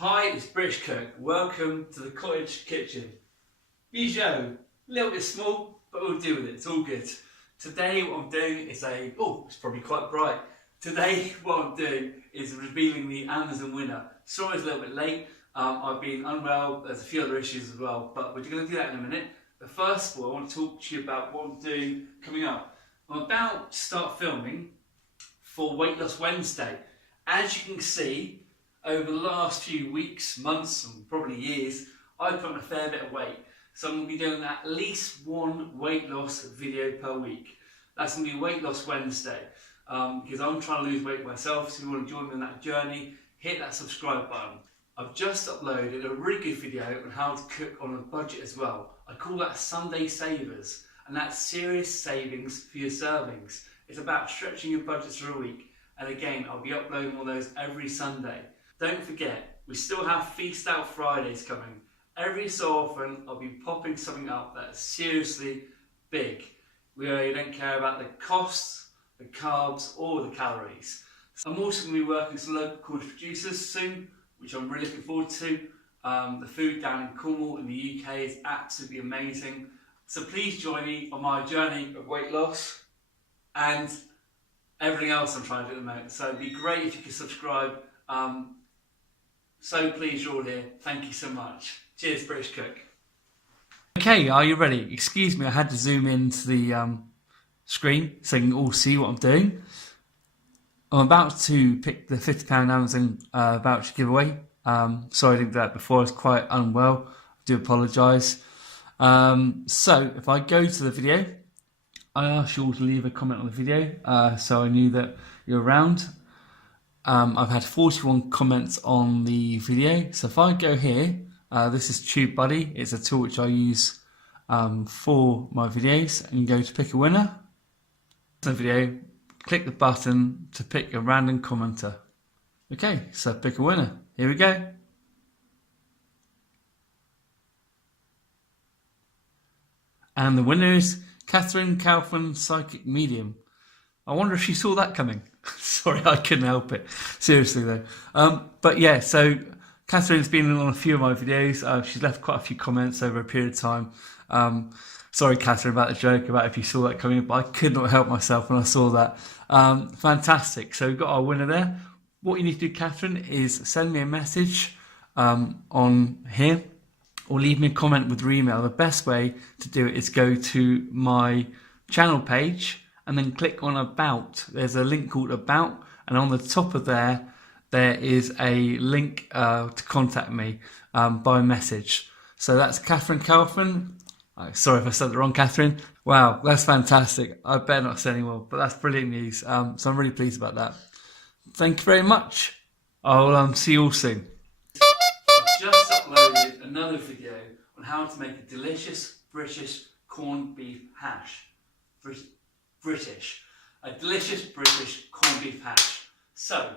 Hi, it's British Cook. Welcome to the Cottage Kitchen. Bijou, a little bit small, but we'll deal with it. It's all good. Today what I'm doing is it's probably quite bright. Today what I'm doing is revealing the Amazon winner. Sorry it's a little bit late. I've been unwell. There's a few other issues as well, but we're going to do that in a minute. But first of all, I want to talk to you about what I'm doing coming up. I'm about to start filming for Weight Loss Wednesday. As you can see, over the last few weeks, months, and probably years, I've put on a fair bit of weight. So I'm going to be doing at least one weight loss video per week. That's going to be Weight Loss Wednesday, because I'm trying to lose weight myself. So if you want to join me on that journey, hit that subscribe button. I've just uploaded a really good video on how to cook on a budget as well. I call that Sunday Savers, and that's serious savings for your servings. It's about stretching your budgets for a week, and again, I'll be uploading all those every Sunday. Don't forget, we still have Feast Out Fridays coming. Every so often, I'll be popping something up that's seriously big. We don't care about the costs, the carbs, or the calories. I'm also going to be working with some local cottage producers soon, which I'm really looking forward to. The food down in Cornwall in the UK is absolutely amazing. So please join me on my journey of weight loss and everything else I'm trying to do at the moment. So it'd be great if you could subscribe. So pleased you're all here. Thank you so much. Cheers, British Cook. Okay, are you ready? Excuse me, I had to zoom into the screen so you can all see what I'm doing. I'm about to pick the £50 Amazon voucher giveaway. Sorry I didn't do that before, I was quite unwell. I do apologise. So if I go to the video, I asked you all to leave a comment on the video so I knew that you're around. I've had 41 comments on the video. So if I go here, this is TubeBuddy. It's a tool which I use for my videos. And you go to pick a winner. The video, click the button to pick a random commenter. Okay, so pick a winner. Here we go. And the winner is Catherine Kaufman, Psychic Medium. I wonder if she saw that coming. Sorry, I couldn't help it. Seriously though. But yeah, so Catherine's been on a few of my videos. She's left quite a few comments over a period of time. Sorry, Catherine, about the joke about if you saw that coming, but I could not help myself when I saw that. Fantastic. So we've got our winner there. What you need to do, Catherine, is send me a message on here or leave me a comment with your email. The best way to do it is go to my channel page and then click on About. There's a link called About, and on the top of there is a link to contact me by message. So that's Catherine Kaufman. Sorry if I said the wrong, Catherine. Wow, that's fantastic. I better not say any more, but that's brilliant news. So I'm really pleased about that. Thank you very much. I'll see you all soon. I've just uploaded another video on how to make a delicious British corned beef hash. A delicious British corned beef hash. So,